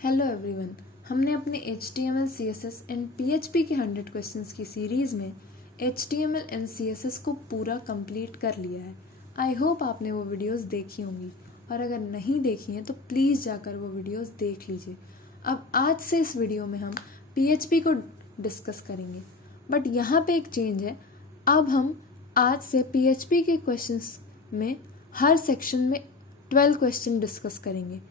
Hello everyone. हमने अपने HTML, CSS and PHP के 100 क्वेश्चंस की सीरीज़ में HTML एंड CSS को पूरा कंप्लीट कर लिया है। आई होप आपने वो वीडियोस देखी होंगी, और अगर नहीं देखी हैं तो प्लीज़ जाकर वो वीडियोस देख लीजिए। अब आज से इस वीडियो में हम PHP को डिस्कस करेंगे, बट यहाँ पे एक चेंज है। अब हम आज से PHP के क्वेश्चंस में हर सेक्शन में 12 क्वेश्चन डिस्कस करेंगे।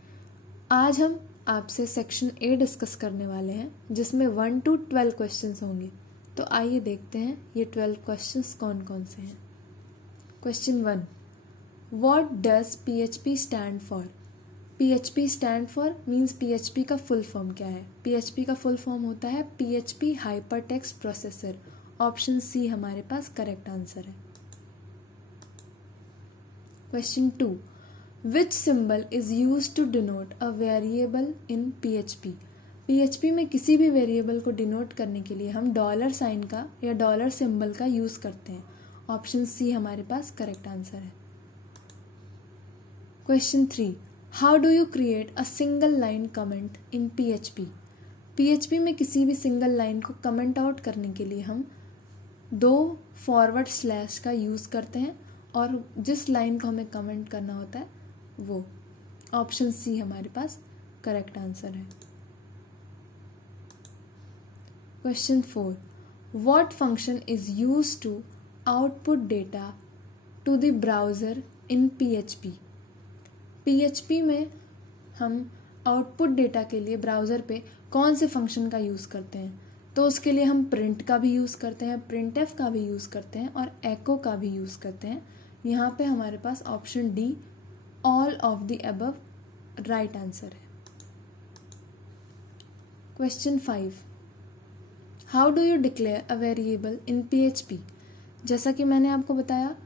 आज हम आपसे सेक्शन A डिस्कस करने वाले हैं, जिसमें 1 to 12 क्वेश्चंस होंगे। तो आइए देखते हैं ये 12 क्वेश्चंस कौन कौन से हैं। Question 1, what does PHP stand for? PHP stand for means PHP का फुल फॉर्म क्या है? PHP का फुल फॉर्म होता है PHP hypertext processor. Option c हमारे पास करेक्ट आंसर है। Question 2, Which symbol is used to denote a variable in PHP? PHP में किसी भी वेरिएबल को डिनोट करने के लिए हम डॉलर साइन का या डॉलर सिंबल का यूज़ करते हैं। ऑप्शन सी हमारे पास करेक्ट आंसर है। Question 3, how do you create a single line comment in PHP? PHP में किसी भी सिंगल लाइन को कमेंट आउट करने के लिए हम 2 फॉरवर्ड स्लैश का यूज़ करते हैं, और जिस लाइन को हमें कमेंट करना होता है वो। ऑप्शन सी हमारे पास करेक्ट आंसर है। Question 4, what function is used to output data to the browser in PHP? PHP में हम आउटपुट डेटा के लिए ब्राउज़र पे कौन से फंक्शन का यूज़ करते हैं? तो उसके लिए हम प्रिंट का भी यूज़ करते हैं, printf का भी यूज़ करते हैं, और echo का भी यूज़ करते हैं। यहाँ पे हमारे पास option D all of the above right answer है। Question 5, how do you declare a variable in PHP? जैसा कि मैंने आपको बताया,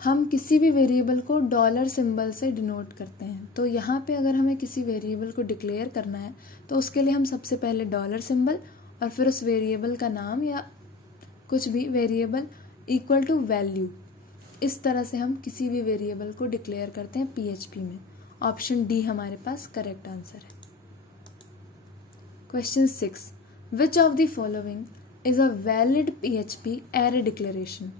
हम किसी भी वेरिएबल को डॉलर सिंबल से डिनोट करते हैं। तो यहाँ पे अगर हमें किसी वेरिएबल को डिक्लेयर करना है तो उसके लिए हम सबसे पहले डॉलर सिंबल और फिर उस वेरिएबल का नाम या कुछ भी वेरिएबल इक्वल टू वैल्यू, इस तरह से हम किसी भी वेरिएबल को डिक्लेयर करते हैं PHP में। ऑप्शन डी हमारे पास करेक्ट आंसर है। Question 6, which of the following is a valid PHP array declaration?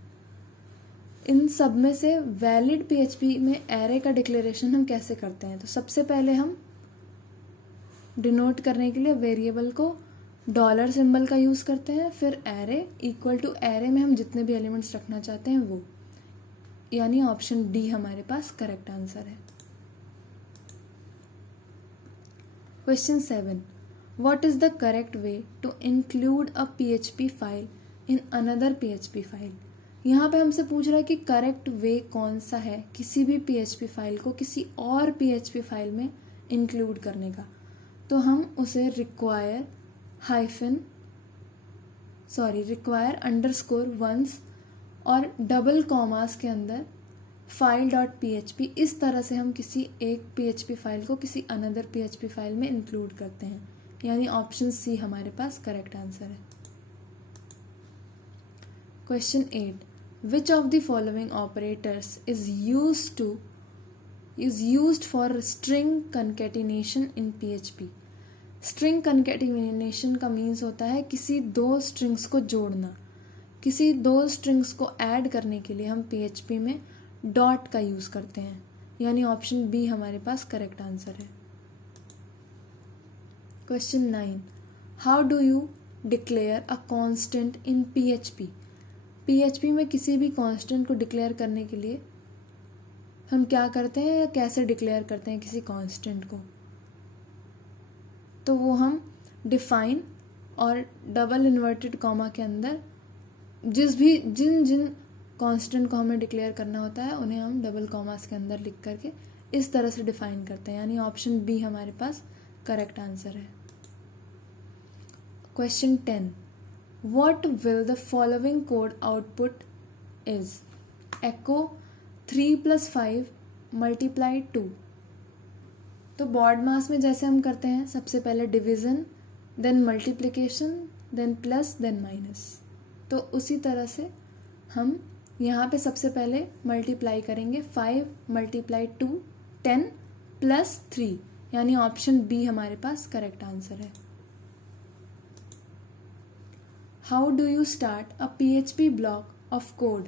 इन सब में से वैलिड PHP में एरे का डिक्लेरेशन हम कैसे करते हैं? तो सबसे पहले हम डिनोट करने के लिए वेरिएबल को डॉलर सिंबल का यूज़ करते हैं, फिर एरे इक्वल टू एरे में हम जितने भी एलिमेंट्स रखना चाहते हैं वो, यानी ऑप्शन डी हमारे पास करेक्ट आंसर है। Question 7, what is the correct way to include a PHP file in another PHP file? यहाँ पे हमसे पूछ रहा है कि करेक्ट वे कौन सा है किसी भी PHP फाइल को किसी और PHP फाइल में इंक्लूड करने का। तो हम उसे रिक्वायर अंडरस्कोर वंस और डबल कॉमास के अंदर file.php, इस तरह से हम किसी एक PHP फाइल को किसी अनदर PHP फाइल में इंक्लूड करते हैं, यानी ऑप्शन सी हमारे पास करेक्ट आंसर है। Question 8, which of the following operators is used for string concatenation in PHP? String concatenation का मीन्स होता है किसी 2 स्ट्रिंग्स को जोड़ना। किसी 2 स्ट्रिंग्स को ऐड करने के लिए हम PHP में डॉट का यूज़ करते हैं, यानी ऑप्शन बी हमारे पास करेक्ट आंसर है। Question 9, how do you declare a constant in PHP? PHP में किसी भी कांस्टेंट को डिक्लेयर करने के लिए हम क्या करते हैं या कैसे डिक्लेयर करते हैं किसी कांस्टेंट को? तो वो हम डिफाइन और डबल इन्वर्टेड कॉमा के अंदर जिन कांस्टेंट को हमें डिक्लेयर करना होता है उन्हें हम डबल कॉमास के अंदर लिख करके इस तरह से डिफाइन करते हैं, यानी ऑप्शन बी हमारे पास करेक्ट आंसर है। Question 10, what will the following code output is? echo 3 + 5 × 2। तो बॉड मास में जैसे हम करते हैं, सबसे पहले division, then multiplication, then plus, then minus. तो उसी तरह से हम यहाँ पे सबसे पहले मल्टीप्लाई करेंगे 5 × 2 10 + 3, यानी ऑप्शन बी हमारे पास करेक्ट आंसर है। How do you start a PHP block of code?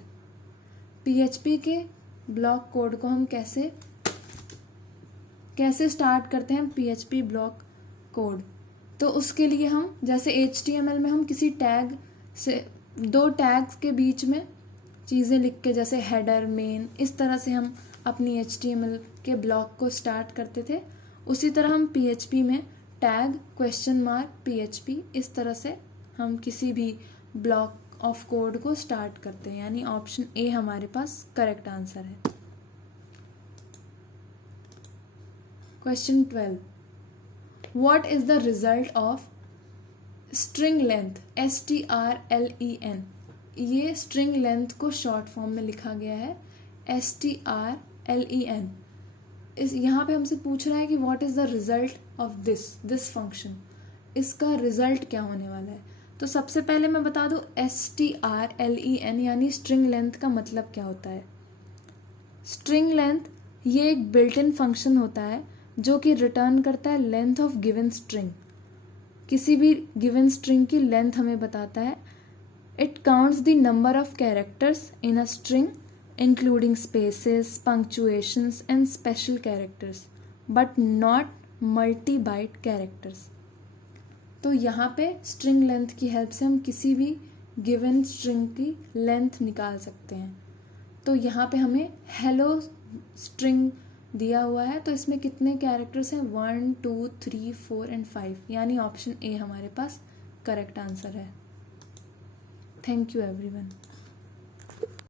PHP के ब्लॉक कोड को हम कैसे स्टार्ट करते हैं PHP ब्लॉक कोड? तो उसके लिए हम जैसे HTML में हम किसी टैग से 2 टैग्स के बीच में चीज़ें लिख के, जैसे हेडर, मेन, इस तरह से हम अपनी HTML के ब्लॉक को स्टार्ट करते थे, उसी तरह हम PHP में टैग $PHP इस तरह से हम किसी भी ब्लॉक ऑफ कोड को स्टार्ट करते हैं, यानी ऑप्शन ए हमारे पास करेक्ट आंसर है। Question 12, what is the result of string length? STRLEN, ये स्ट्रिंग लेंथ को शॉर्ट फॉर्म में लिखा गया है STRLEN। इस यहाँ पे हमसे पूछ रहा है कि what is the result of this function, इसका रिजल्ट क्या होने वाला है। तो सबसे पहले मैं बता दूं STRLEN यानी स्ट्रिंग लेंथ का मतलब क्या होता है। स्ट्रिंग लेंथ ये एक बिल्ट इन फंक्शन होता है जो कि रिटर्न करता है लेंथ ऑफ गिवन स्ट्रिंग। किसी भी गिवन स्ट्रिंग की लेंथ हमें बताता है। It counts the number of characters in a string including spaces, punctuations and special characters but not multi byte characters. तो यहाँ पे स्ट्रिंग लेंथ की हेल्प से हम किसी भी गिवन स्ट्रिंग की लेंथ निकाल सकते हैं। तो यहाँ पे हमें हेलो स्ट्रिंग दिया हुआ है, तो इसमें कितने कैरेक्टर्स हैं? 1 2 3 4 एंड 5, यानी ऑप्शन ए हमारे पास करेक्ट आंसर है। Thank you everyone.